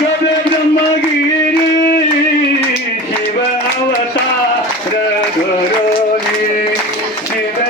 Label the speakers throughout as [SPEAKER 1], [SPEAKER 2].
[SPEAKER 1] Shiva Avata Raguruni Shiva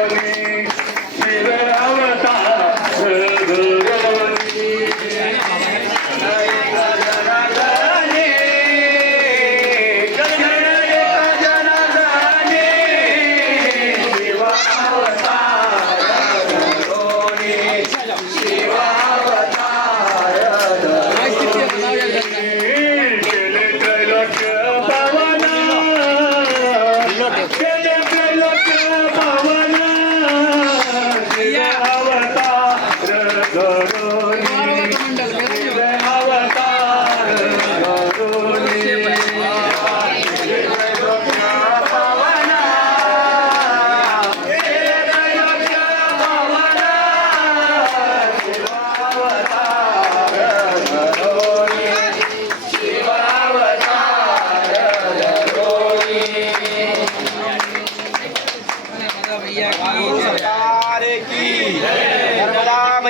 [SPEAKER 2] கர்மராமையா